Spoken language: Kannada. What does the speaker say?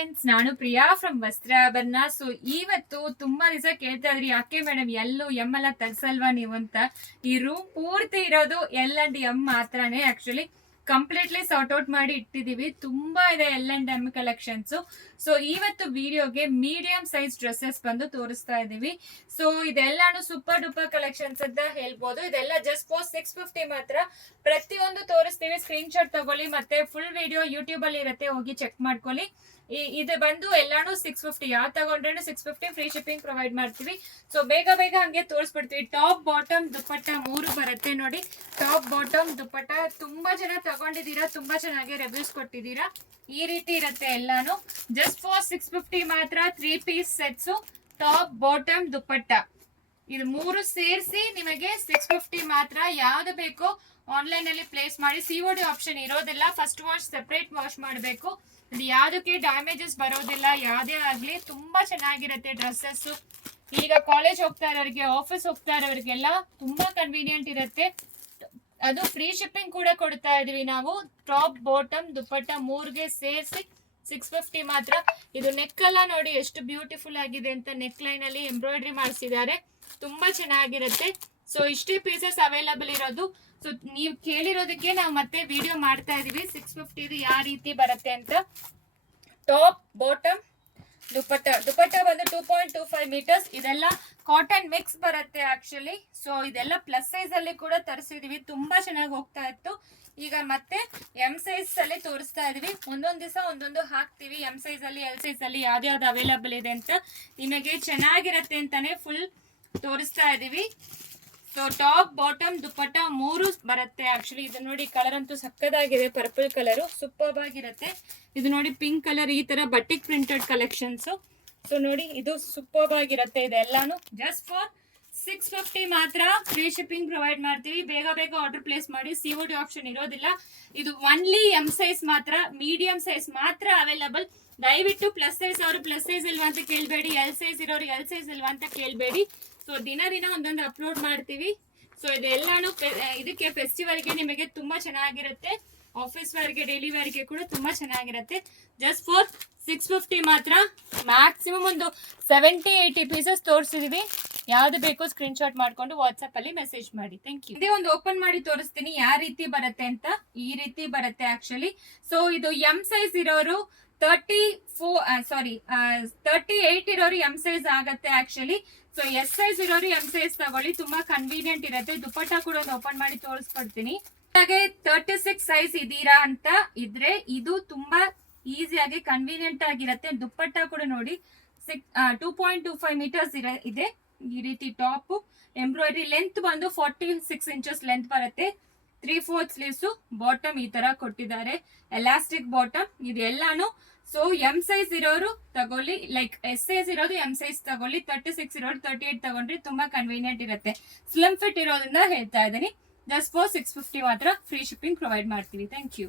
ಫ್ರೆಂಡ್ಸ್, ನಾನು ಪ್ರಿಯಾ ಫ್ರಮ್ ವಸ್ತ್ರಾಭರಣ. ಸೊ ಇವತ್ತು ತುಂಬಾ ದಿವಸ ಕೇಳ್ತಾ ಇದ್ರಿ, ಯಾಕೆ ಮೇಡಮ್ ಎಲ್ಲೂ ಎಮ್ ಎಲ್ಲ ತಗ್ಸಲ್ವಾ ನೀವು ಅಂತ. ಈ ರೂಮ್ ಪೂರ್ತಿ ಇರೋದು ಎಲ್ ಅಂಡ್ ಎಮ್ ಮಾತ್ರನೇ. ಆಕ್ಚುಲಿ ಕಂಪ್ಲೀಟ್ಲಿ ಸಾರ್ಟ್ ಔಟ್ ಮಾಡಿ ಇಟ್ಟಿದೀವಿ. ತುಂಬಾ ಇದೆ L and M collections. So ಇವತ್ತು ವಿಡಿಯೋಗೆ ಮೀಡಿಯಂ ಸೈಜ್ ಡ್ರೆಸ್ಸಸ್ ಬಂದು ತೋರಿಸ್ತಾ ಇದೀವಿ. ಸೊ ಇದೆಲ್ಲಾನು ಸೂಪರ್ ಡೂಪರ್ ಕಲೆಕ್ಷನ್ಸ್ ಅಂತ ಹೇಳ್ಬೋದು. ಇದೆಲ್ಲ ಜಸ್ಟ್ ಫಾರ್ 650 ಮಾತ್ರ. ಪ್ರತಿಯೊಂದು ತೋರಿಸ್ತೀವಿ, ಸ್ಕ್ರೀನ್ ಶಾಟ್ ತಗೊಳ್ಳಿ. ಮತ್ತೆ ಫುಲ್ ವಿಡಿಯೋ ಯೂಟ್ಯೂಬ್ ಅಲ್ಲಿ ಇರುತ್ತೆ, ಹೋಗಿ ಚೆಕ್ ಮಾಡ್ಕೊಳ್ಳಿ. ಇದು ಬಂದು ಎಲ್ಲಾನು 650, ಯಾವ್ದು ತಗೊಂಡ್ರೆ 650 ಫ್ರೀ ಶಿಪ್ಪಿಂಗ್ ಪ್ರೊವೈಡ್ ಮಾಡ್ತೀವಿ. ಸೊ ಬೇಗ ಬೇಗ ಹಂಗೆ ತೋರಿಸ್ಬಿಡ್ತೀವಿ. ಟಾಪ್ ಬಾಟಮ್ ದುಪ್ಪಟ್ಟ 3 ಬರುತ್ತೆ ನೋಡಿ. ಟಾಪ್ ಬಾಟಮ್ ದುಪ್ಪಟ್ಟ ತುಂಬಾ ಜನ ತಗೊಂಡಿದ್ದೀರಾ, ತುಂಬಾ ಚೆನ್ನಾಗಿ ರಿವ್ಯೂಸ್ ಕೊಟ್ಟಿದ್ದೀರಾ. ಈ ರೀತಿ ಇರುತ್ತೆ ಎಲ್ಲಾನು. ಜಸ್ಟ್ ಫಾರ್ 650 ಮಾತ್ರ 3 ಪೀಸ್ ಸೆಟ್ಸ್, ಟಾಪ್ ಬಾಟಮ್ ದುಪ್ಪಟ್ಟ. ಇದು 3 ಸೇರಿಸಿ ನಿಮಗೆ 650 ಮಾತ್ರ. ಯಾವ್ದು ಬೇಕೋ ಆನ್ಲೈನ್ ಅಲ್ಲಿ ಪ್ಲೇಸ್ ಮಾಡಿ. ಸಿಒಡಿ ಆಪ್ಷನ್ ಇರೋದಿಲ್ಲ. ಫಸ್ಟ್ ವಾಶ್ ಸೆಪರೇಟ್ ವಾಶ್ ಮಾಡಬೇಕು. ಇದು ಯಾವ್ದಕ್ಕೆ ಡ್ಯಾಮೇಜಸ್ ಬರೋದಿಲ್ಲ. ಯಾವ್ದೇ ಆಗ್ಲಿ ತುಂಬಾ ಚೆನ್ನಾಗಿರುತ್ತೆ ಡ್ರೆಸ್ಸಸ್. ಈಗ ಕಾಲೇಜ್ ಹೋಗ್ತಾ ಇರೋರಿಗೆ, ಆಫೀಸ್ ಹೋಗ್ತಾ ಇರೋರಿಗೆಲ್ಲ ತುಂಬಾ ಕನ್ವೀನಿಯಂಟ್ ಇರುತ್ತೆ. ಅದು ಫ್ರೀ ಶಿಪ್ಪಿಂಗ್ ಕೂಡ ಕೊಡ್ತಾ ಇದೀವಿ ನಾವು. ಟಾಪ್ ಬಾಟಮ್ ದುಪ್ಪಟ್ಟ 3ಗೆ ಸೇರಿಸಿ 650 ಮಾತ್ರ. ಇದು ನೆಕ್ ಎಲ್ಲ ನೋಡಿ ಎಷ್ಟು ಬ್ಯೂಟಿಫುಲ್ ಆಗಿದೆ ಅಂತ. ನೆಕ್ ಲೈನ್ ಅಲ್ಲಿ ಎಂಬ್ರಾಯ್ಡ್ರಿ ಮಾಡಿಸಿದ್ದಾರೆ, ತುಂಬಾ ಚೆನ್ನಾಗಿರುತ್ತೆ. ಸೊ ಇಷ್ಟೇ ಪೀಸಸ್ ಅವೈಲಬಲ್ ಇರೋದು. ಸೊ ನೀವು ಕೇಳಿರೋದಕ್ಕೆ ನಾವು ಮತ್ತೆ ವಿಡಿಯೋ ಮಾಡ್ತಾ ಇದೀವಿ. 650 ಯಾವ ರೀತಿ ಬರುತ್ತೆ ಅಂತ. ಟಾಪ್ ಬಾಟಮ್ ದುಪ್ಪಟ್ಟ ಬಂದು 2.25 ಮೀಟರ್ಸ್. ಇದೆಲ್ಲ ಕಾಟನ್ ಮಿಕ್ಸ್ ಬರುತ್ತೆ ಆಕ್ಚುಲಿ. ಸೊ ಇದೆಲ್ಲ ಪ್ಲಸ್ ಸೈಜ್ ಅಲ್ಲಿ ಕೂಡ ತರಿಸಿದೀವಿ, ತುಂಬಾ ಚೆನ್ನಾಗಿ ಹೋಗ್ತಾ ಇತ್ತು. ಈಗ ಮತ್ತೆ ಎಂ ಸೈಜ್ ಅಲ್ಲಿ ತೋರಿಸ್ತಾ ಇದೀವಿ. ಒಂದೊಂದ್ ದಿವಸ ಒಂದೊಂದು ಹಾಕ್ತಿವಿ. ಎಂ ಸೈಜ್ ಅಲ್ಲಿ, ಎಲ್ ಸೈಜ್ ಅಲ್ಲಿ ಯಾವ್ದು ಅವೈಲಬಲ್ ಇದೆ ಅಂತ ನಿಮಗೆ ಚೆನ್ನಾಗಿರತ್ತೆ ಅಂತಾನೆ ಫುಲ್ ತೋರಿಸ್ತಾ ಇದೀವಿ. ಸೊ ಟಾಪ್ ಬಾಟಮ್ ದುಪ್ಪಟ್ಟ 3 ಬರುತ್ತೆ ಆಕ್ಚುಲಿ. ಇದು ನೋಡಿ, ಕಲರ್ ಅಂತೂ ಸಕ್ಕದಾಗಿದೆ. ಪರ್ಪಲ್ ಕಲರ್ ಸೂಪರ್ ಆಗಿರುತ್ತೆ. ಇದು ನೋಡಿ ಪಿಂಕ್ ಕಲರ್, ಈ ತರ ಬಟ್ಟಿಕ್ ಪ್ರಿಂಟೆಡ್ ಕಲೆಕ್ಷನ್ಸ್. ಸೊ ನೋಡಿ, ಇದು ಸೂಪರ್ ಆಗಿರುತ್ತೆ. ಇದೆಲ್ಲಾನು ಜಸ್ಟ್ ಫಾರ್ 650 ಮಾತ್ರ. ಫ್ರೀ ಶಿಪ್ಪಿಂಗ್ ಪ್ರೊವೈಡ್ ಮಾಡ್ತೀವಿ. ಬೇಗ ಬೇಗ ಆರ್ಡರ್ ಪ್ಲೇಸ್ ಮಾಡಿ. ಸಿಒಡಿ ಆಪ್ಷನ್ ಇರೋದಿಲ್ಲ. ಇದು ಒನ್ಲಿ ಎಂ ಸೈಜ್ ಮಾತ್ರ, ಮೀಡಿಯಂ ಸೈಜ್ ಮಾತ್ರ ಅವೈಲಬಲ್. ದಯವಿಟ್ಟು ಪ್ಲಸ್ ಸೈಜ್ ಅವರು ಪ್ಲಸ್ ಸೈಜ್ ಇಲ್ವಾ ಅಂತ ಕೇಳಬೇಡಿ, ಎಲ್ ಸೈಜ್ ಇರೋರು ಎಲ್ ಸೈಜ್ ಇಲ್ವಾ ಅಂತ ಕೇಳಬೇಡಿ. ಸೊ ದಿನ ಒಂದೊಂದು ಅಪ್ಲೋಡ್ ಮಾಡ್ತೀವಿ. ಸೊ ಇದೆಲ್ಲಾನು ಇದಕ್ಕೆ ಫೆಸ್ಟಿವಲ್ಗೆ ನಿಮಗೆ ತುಂಬಾ ಚೆನ್ನಾಗಿರುತ್ತೆ. ಆಫೀಸ್ ವೇರ್ಗೆ, ಡೈಲಿ ವೇರ್ಗೆ ಕೂಡ ತುಂಬಾ ಚೆನ್ನಾಗಿರುತ್ತೆ. ಜಸ್ಟ್ ಫಾರ್ 650 ಮಾತ್ರ. ಮ್ಯಾಕ್ಸಿಮಮ್ ಒಂದು 70-80 ಪೀಸಸ್ ತೋರಿಸಿದೀವಿ. ಯಾವ್ದು ಬೇಕೋ ಸ್ಕ್ರೀನ್ ಶಾಟ್ ಮಾಡ್ಕೊಂಡು ವಾಟ್ಸ್ಆಪ್ ಅಲ್ಲಿ ಮೆಸೇಜ್ ಮಾಡಿ. Thank you. ಇದೇ ಒಂದು ಓಪನ್ ಮಾಡಿ ತೋರಿಸ್ತೀನಿ ಯಾವ ರೀತಿ ಬರುತ್ತೆ ಅಂತ. ಈ ರೀತಿ ಬರುತ್ತೆ ಆಕ್ಚುಲಿ. ಸೊ ಇದು ಎಂ ಸೈಜ್ ಇರೋರು 38 ಇರೋರು ಎಂ ಸೈಜ್ ಆಗತ್ತೆ ಆಕ್ಚುಲಿ. ಸೊ ಎಸ್ ಸೈಜ್ ಇರೋರು ಎಂ ಸೈಜ್ ತಗೊಳ್ಳಿ, ತುಂಬಾ ಕನ್ವೀನಿಯಂಟ್ ಇರುತ್ತೆ. ದುಪ್ಪಟ್ಟ ಕೂಡ ಒಂದು ಓಪನ್ ಮಾಡಿ ತೋರಿಸ್ಕೊಡ್ತೀನಿ. ಹಾಗೆ 36 ಸೈಜ್ ಇದೀರಾ ಅಂತ ಇದ್ರೆ ಇದು ತುಂಬಾ ಈಸಿಯಾಗಿ ಕನ್ವೀನಿಯಂಟ್ ಆಗಿರುತ್ತೆ. ದುಪ್ಪಟ್ಟ ಕೂಡ ನೋಡಿ 2.25 ಮೀಟರ್ಸ್ ಇದೆ. ಈ ರೀತಿ ಟಾಪ್ ಎಂಬ್ರಾಯ್ಡ್ರಿ. ಲೆಂತ್ ಬಂದು 46 ಇಂಚಸ್ ಲೆಂತ್ ಬರುತ್ತೆ. 3/4 ಸ್ಲೀವ್ಸ್. ಬಾಟಮ್ ಈ ತರ ಕೊಟ್ಟಿದ್ದಾರೆ, ಎಲಾಸ್ಟಿಕ್ ಬಾಟಮ್. ಇದೆಲ್ಲಾನು ಸೊ ಎಂ ಸೈಜ್ ಇರೋರು ತಗೊಳ್ಳಿ, ಲೈಕ್ ಎಸ್ ಸೈಜ್ ಇರೋದು ಎಂ ಸೈಜ್ ತಗೊಳ್ಳಿ. 36 ಇರೋರು 38 ತಗೊಂಡ್ರೆ ತುಂಬಾ ಕನ್ವೀನಿಯಂಟ್ ಇರುತ್ತೆ. ಸ್ಲಿಮ್ ಫಿಟ್ ಇರೋದ್ರಿಂದ ಹೇಳ್ತಾ ಇದ್ದೀನಿ. ಜಸ್ಟ್ ಫಾರ್ 650 ಮಾತ್ರ ಫ್ರೀ ಶಿಪ್ಪಿಂಗ್ ಪ್ರೊವೈಡ್ ಮಾಡ್ತೀವಿ. Thank you.